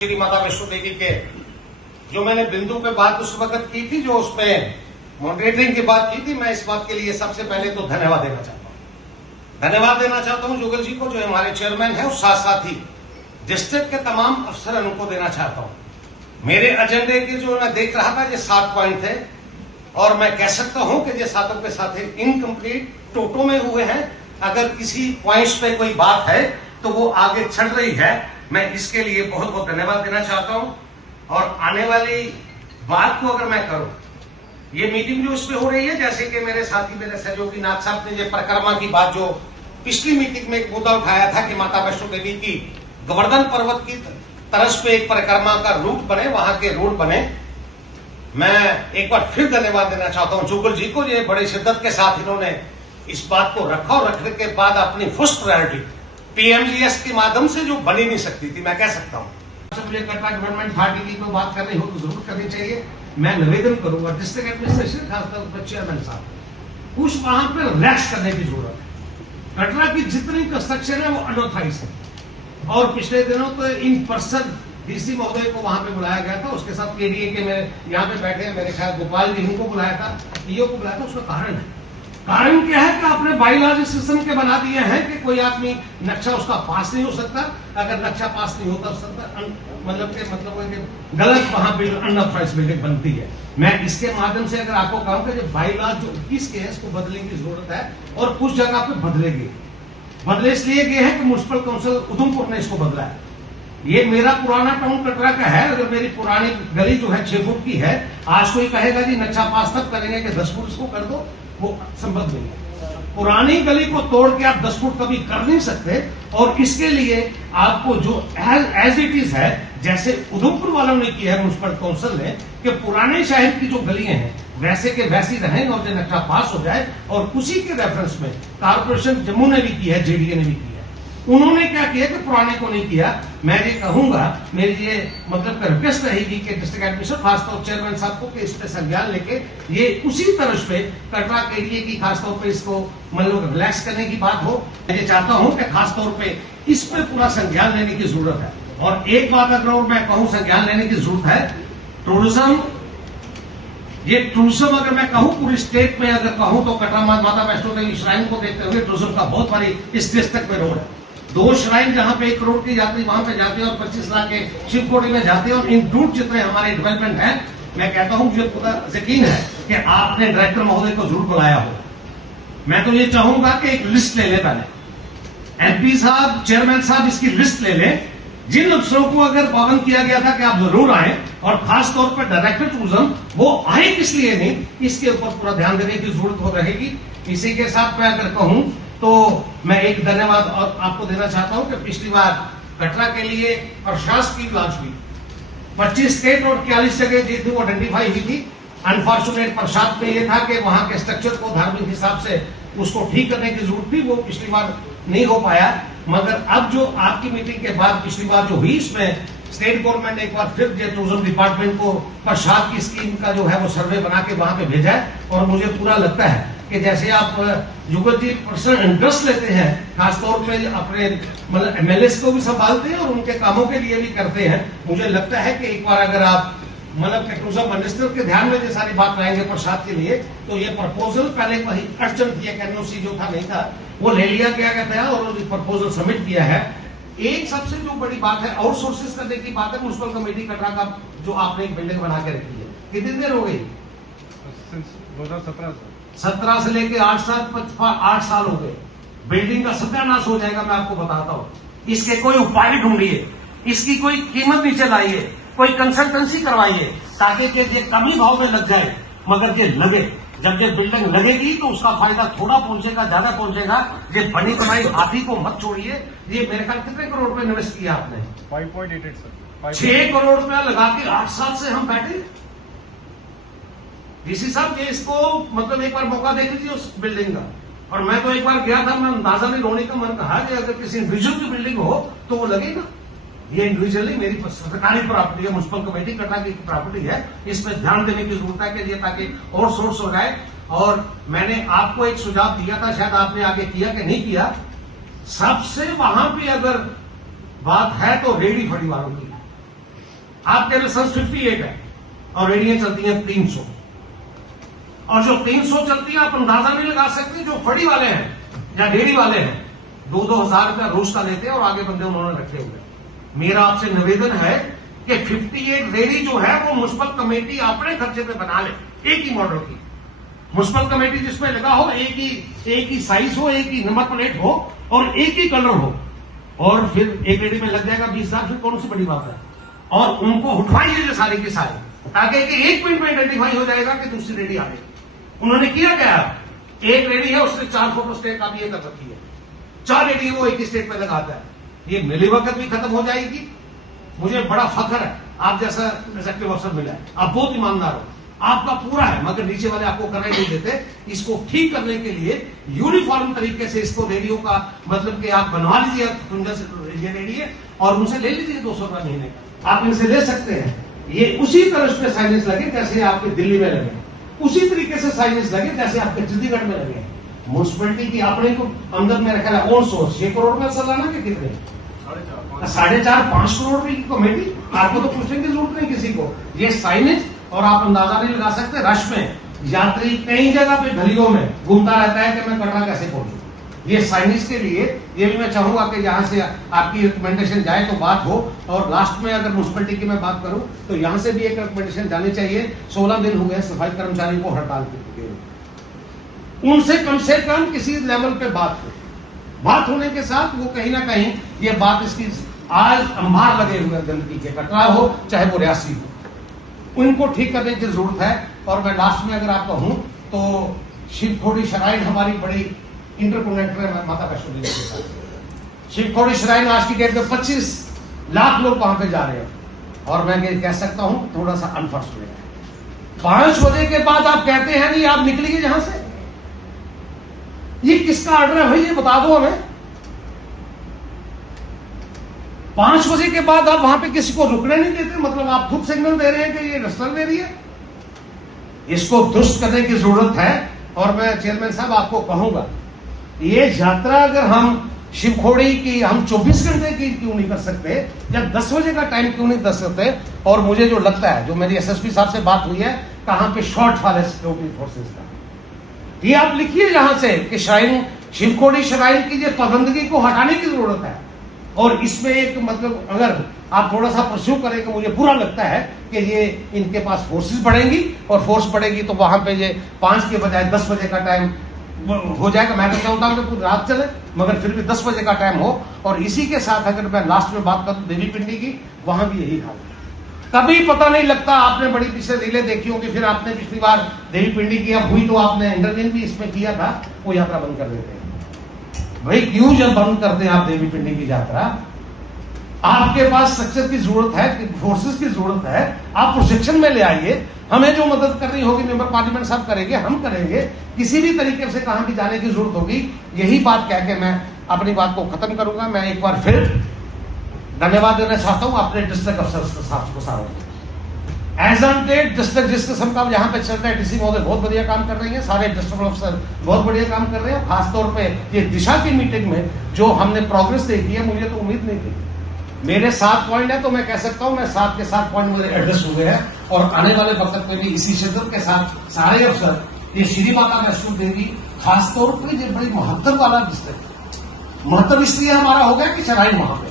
श्री माता वैष्णो देवी के जो मैंने बिंदु पे बात उस वक्त की थी, जो उसमें मॉडरेटिंग की बात की थी, मैं इस बात के लिए सबसे पहले तो धन्यवाद देना चाहता हूं जुगल जी को, जो हमारे चेयरमैन है, और साथ साथ ही डिस्ट्रिक्ट के तमाम अफसर उनको देना चाहता हूं। मेरे एजेंडे के जो मैं देख रहा था, ये 7 पॉइंट थे और मैं कह सकता हूं कि ये सातों के साथ इनकम्प्लीट टोटो में हुए हैं। अगर किसी पॉइंट्स पे कोई बात है तो वो आगे चल रही है। मैं इसके लिए बहुत बहुत धन्यवाद देना चाहता हूं। और आने वाली बात को अगर मैं करूं, ये मीटिंग जो इसमें हो रही है, जैसे कि मेरे साथी मेरे सहयोगी नाथ साहब ने ये परिक्रमा की बात जो पिछली मीटिंग में एक मुद्दा उठाया था कि माता वैष्णो देवी की गोवर्धन पर्वत की तरस पे एक परिक्रमा का रूट बने, वहां के रोड बने। मैं एक बार फिर धन्यवाद देना चाहता हूं जुगल जी को। ये बड़ी शिद्दत के साथ इन्होंने इस बात को रखा और रखने के बाद अपनी फर्स्ट प्रायोरिटी पीएमजीएस के माध्यम से जो बनी नहीं सकती थी, मैं कह सकता हूं मुझे गवर्नमेंट पार्टी की कोई बात करनी हो तो जरूर करनी चाहिए। मैं निवेदन करूंगा डिस्ट्रिक्ट एडमिनिस्ट्रेशन, खासतौर पर चेयरमैन साहब, कुछ वहां पर रिलैक्स करने की जरूरत है। कटरा की जितनी कंस्ट्रक्शन है वो अनऑथराइज है और पिछले दिनों तो इन पर्सन डीसी महोदय को वहां पे बुलाया गया था, उसके साथ केडीए के मेरे यहाँ पे बैठे हैं, मेरे ख्याल गोपाल जी को बुलाया था, ईओ को बुलाया था। उसका कारण क्या है कि आपने बाईलॉज इस किस्म के बना दिए हैं कि कोई आदमी नक्शा उसका पास नहीं हो सकता। अगर नक्शा पास नहीं होता मतलब गलत वहां पे अनऑथराइज्ड बिल्डिंग बनती है। मैं इसके माध्यम से अगर आपको कहूं कि बाईलॉज जो 21 के है, इसको बदलने की जरूरत है और कुछ जगह पे बदले इसलिए गए हैं कि म्युनिसिपल काउंसिल उधमपुर ने इसको बदला है। ये मेरा पुराना टाउन कटरा का है। अगर मेरी पुरानी गली जो है 6 फुट की है, आज कोई कहेगा जी नक्शा पास तब करेंगे कि 10 फुट इसको कर दो, वो संभव नहीं है। पुरानी गली को तोड़ के आप 10 फुट कभी कर नहीं सकते और इसके लिए आपको जो एज इट इज है, जैसे उधमपुर वालों ने किया है म्युनिसिपल काउंसिल ने, कि पुराने शहर की जो गलियां हैं वैसे के वैसी रहें और जो नक्शा पास हो जाए। और उसी के रेफरेंस में कारपोरेशन जम्मू ने भी किया है, जेडीए ने भी किया है। उन्होंने क्या किया कि पुराने को नहीं किया। मैं ये कहूंगा, मेरी ये मतलब रिक्वेस्ट रहेगी कि डिस्ट्रिक्ट एडमिनिस्ट्रेशन, खासतौर चेयरमैन साहब को, कि इस पे संज्ञान लेके ये उसी तरह पे कटरा के लिए की खासतौर पे इसको मतलब रिलैक्स करने की बात हो। मैं ये चाहता हूं कि खासतौर पे इस पे पूरा संज्ञान लेने की जरूरत है। और एक बात अगर मैं कहूं संज्ञान लेने की जरूरत है, टूरिज्म अगर मैं कहूं पूरी स्टेट में अगर कहूं तो कटरा माता वैष्णो देवी श्राइन को देखते हुए टूरिज्म का बहुत बड़ी इस डिस्ट्रिक्ट में रोड है। 2 श्राइन जहां पे 1 करोड़ की यात्री वहां पे जाते हैं और 25 लाख के शिवकोटी में जाते हैं और इंक्लूड जितने हमारे डेवलपमेंट है, मैं कहता हूं मुझे पूरा यकीन है कि आपने डायरेक्टर महोदय को जरूर बुलाया हो। मैं तो ये चाहूंगा कि एक लिस्ट ले ले पहले एमपी साहब, चेयरमैन साहब, इसकी लिस्ट ले लें। जिन अफसरों को अगर पाबंद किया गया था कि आप जरूर आए, और खास तौर पर डायरेक्टर टूरिज्म वो आए किस लिए नहीं, इसके ऊपर पूरा ध्यान देने की जरूरत हो रहेगी। इसी के साथ मैं अगर कहूं तो मैं एक धन्यवाद और आपको देना चाहता हूं कि पिछली बार कटरा के लिए प्रशासन की लॉन्च हुई, 25 स्टेट और 41 जगह जी थी वो आइडेंटिफाई हुई थी। अनफॉर्चुनेट प्रसाद में ये था कि वहां के स्ट्रक्चर को धार्मिक हिसाब से उसको ठीक करने की जरूरत थी, वो पिछली बार नहीं हो पाया। मगर अब जो आपकी मीटिंग के बाद पिछली बार जो हुई, इसमें स्टेट गवर्नमेंट ने एक बार फिर टूरिज्म डिपार्टमेंट को प्रसाद की स्कीम का जो है वो सर्वे बना के वहां पे भेजा है। और मुझे पूरा लगता है कि जैसे आप जुगल जी पर्सनल इंटरेस्ट लेते हैं, खासतौर पे अपने मतलब एमएलएस को भी संभालते हैं और उनके कामों के लिए भी करते हैं, मुझे लगता है कि एक बार अगर आप मतलब टूरिज्म मिनिस्टर के ध्यान में ये सारी बात लाएंगे प्रसाद के लिए, तो ये प्रपोजल पहले वही अड़चन थी, एनओसी जो था नहीं था, वो ले लिया गया और प्रपोजल सबमिट किया है। एक सबसे जो बड़ी बात है आउटसोर्सेस करने की बात है। म्युनिसिपल कमेटी कटरा का जो आपने एक बिल्डिंग बना के रखी है, कितनी देर हो गई? 2017 से लेके 8 साल हो गए। बिल्डिंग का सत्यानाश हो जाएगा, मैं आपको बताता हूं। इसके कोई उपाय ढूंढिए, इसकी कोई कीमत नीचे लाइए, कोई कंसल्टेंसी करवाइए ताकि ये कमी भाव में लग जाए। मगर ये लगे, जब ये बिल्डिंग लगेगी तो उसका फायदा थोड़ा पहुंचेगा, ज्यादा पहुंचेगा। ये बनी बनाई हाथी को मत छोड़िए। ये मेरे ख्याल कितने करोड़ रुपए इन्वेस्ट किया आपने? 5.88 सर। 6 करोड़ रुपया लगा के 8 साल से हम बैठे। डीसी साहब ये इसको मतलब एक बार मौका दे दीजिए उस बिल्डिंग का। और मैं तो एक बार गया था, मैं अंदाजा नहीं रोने का मन कहा कि अगर किसी इंडिविजुअल की बिल्डिंग हो तो वो लगेगा। ये इंडिविजुअली मेरी सरकारी प्रॉपर्टी है, म्युनिसिपल कमेटी कटरा की प्रॉपर्टी है, इसमें ध्यान देने की जरूरत है कि ये ताकि और सोर्स हो जाए। और मैंने आपको एक सुझाव दिया था, शायद आपने आगे किया कि नहीं किया। सबसे वहां पे अगर बात है तो रेडी फड़ी वालों की, आपके लाइसेंस 58 है और रेडियां चलती हैं 300, और जो 300 चलती है आप अंदाजा नहीं लगा सकते, जो फड़ी वाले हैं या डेयरी वाले हैं 2-2 हजार रुपया रोज का लेते हैं और आगे बंदे उन्होंने रखे हुए। मेरा आपसे निवेदन है कि 58 रेडी जो है वो म्युनिसिपल कमेटी अपने खर्चे पे बना ले, एक ही मॉडल की म्युनिसिपल कमेटी जिसमें लगा हो, एक ही साइज हो, एक ही नंबर प्लेट हो और एक ही कलर हो, और फिर एक रेडी में लग जाएगा 20,000, फिर कौन सी बड़ी बात है। और उनको उठवाइए जो सारी की सारी, ताकि कि 1 मिनट में आइडेंटिफाई हो जाएगा कि दूसरी रेडी आ गई। उन्होंने किया क्या, एक रेडी है उसने 4 फोटो स्टेट का भी कर रखी है, 4 रेडी है वो एक ही स्टेट पे लगाता है। ये मिलीभगत भी खत्म हो जाएगी। मुझे बड़ा फख्र है आप जैसा एग्जीक्यूटिव अफसर मिला है, आप बहुत ईमानदार हो, आपका पूरा है, मगर नीचे वाले आपको करने नहीं देते। इसको ठीक करने के लिए यूनिफॉर्म तरीके से इसको रेडियो का मतलब कि आप बनवा लीजिए, ये रेडी है और उनसे ले लीजिए 200 रुपया महीने का, आप इनसे ले सकते हैं। ये उसी तरह उसमें साइनेज लगे जैसे आपके दिल्ली में लगे, उसी तरीके से साइनेज लगे जैसे आपके चंडीगढ़ में लगे। म्यूनिसपैलिटी की अपने को अंदर में रखा है ओन सोर्स 6 करोड़ में चलाना के कितने 4.5-5 करोड़ रुपए की कमेटी, आपको तो पूछने की जरूरत नहीं किसी को। ये साइनेज, और आप अंदाजा नहीं लगा सकते, रश में यात्री कई जगह पे गलियों में घूमता रहता है कि मैं कटरा कैसे पहुंचूं। ये साइनेज के लिए ये भी मैं चाहूंगा कि यहां से आपकी रिकमेंडेशन जाए तो बात हो, और लास्ट में अगर म्युनिसिपैलिटी की मैं बात करूं तो यहां से भी एक रिकमेंडेशन जानी चाहिए। 16 दिन हो गए सफाई कर्मचारी को हड़ताल के, उनसे कम किसी लेवल पे बात होने के साथ वो कहीं ना कहीं ये बात इसकी आज अंबार लगे हुए गंदगी के, कटरा हो चाहे वो रियासी हो, उनको ठीक करने की जरूरत है। और मैं लास्ट में अगर आपका हूं तो शिवखोड़ी श्राइन हमारी बड़ी इंटरकनेक्टर है माता वैष्णो देवी के साथ। शिवखोड़ी श्राइन आज की डेट में 25 लाख लोग वहां पे जा रहे हैं, और मैं ये कह सकता हूं थोड़ा सा अनफॉर्चुनेट है। 5 बजे के बाद आप कहते हैं नहीं आप निकलिए जहां से, ये किसका ऑर्डर है भाई, ये बता दो हमें। 5 बजे के बाद आप वहां पे किसी को रुकने नहीं देते, मतलब आप खुद सिग्नल दे रहे हैं कि ये रास्ता दे रही है। इसको दुरुस्त करने की जरूरत है। और मैं चेयरमैन साहब आपको कहूंगा, ये यात्रा अगर हम शिवखोड़ी की हम 24 घंटे की क्यों नहीं कर सकते, या 10 बजे का टाइम क्यों नहीं कर सकते। और मुझे जो लगता है, जो मेरी एसएसपी साहब से बात हुई है, कहां पे शॉर्ट फॉल है सिक्योरिटी फोर्सेज का, ये आप लिखिए यहां से कि श्राइन शिवखोड़ी श्राइन की ये पाबंदी को हटाने की जरूरत है। और इसमें एक मतलब अगर आप थोड़ा सा परस्यू करेंगे, मुझे बुरा लगता है कि ये इनके पास फोर्सेस बढ़ेंगी, और फोर्स बढ़ेगी तो वहां पे ये 5 के बजाय 10 बजे का टाइम हो जाएगा। मैं तो चाहता हूं कि पूरी रात चले, मगर फिर भी 10 बजे का टाइम हो। और इसी के साथ अगर मैं लास्ट में बात करूं देवी पिंडी की, वहां भी यही हाल है। कभी पता नहीं लगता, आपने बड़ी पिछले रीलें देखी होंगी, फिर आपने पिछली बार देवी पिंडी की अब हुई तो आपने इंटरव्यू भी इसमें किया था, वो यात्रा बंद कर देते हैं। भाई क्यों जब बंद करते हैं आप देवी पिंडी की यात्रा, आपके पास स्ट्रक्चर की जरूरत है, फोर्सेस की जरूरत है, आप प्रशिक्षण में ले आइए। हमें जो मदद करनी होगी मेंबर पार्लियामेंट साहब करेंगे, हम करेंगे, किसी भी तरीके से कहां भी जाने की जरूरत होगी। यही बात कह के मैं अपनी बात को खत्म करूंगा। मैं एक बार फिर धन्यवाद देना चाहता हूं अपने डिस्ट्रिक्ट अफसर साहब को, सारे एज ऑन डेट डिस्ट्रिक्ट जिस किस्म का यहाँ पे चल रहा है, डीसी महोदय बहुत बढ़िया काम कर रही है, सारे डिस्ट्रिक्ट अफसर बहुत बढ़िया काम कर रहे हैं। खासतौर पे ये दिशा की मीटिंग में जो हमने प्रोग्रेस देखी है, मुझे तो उम्मीद नहीं थी। मेरे 7 पॉइंट है तो मैं कह सकता हूं मैं 7 के 7 पॉइंट मेरे एड्रेस हुए हैं, और आने वाले वक्त में भी इसी शिद्दत के साथ सारे अफसर, ये श्री माता वैष्णो देवी खासतौर पर ये बड़ी महत्व वाला डिस्ट्रिक्ट, महत्व इसलिए हमारा हो गया कि श्राइन वहां पे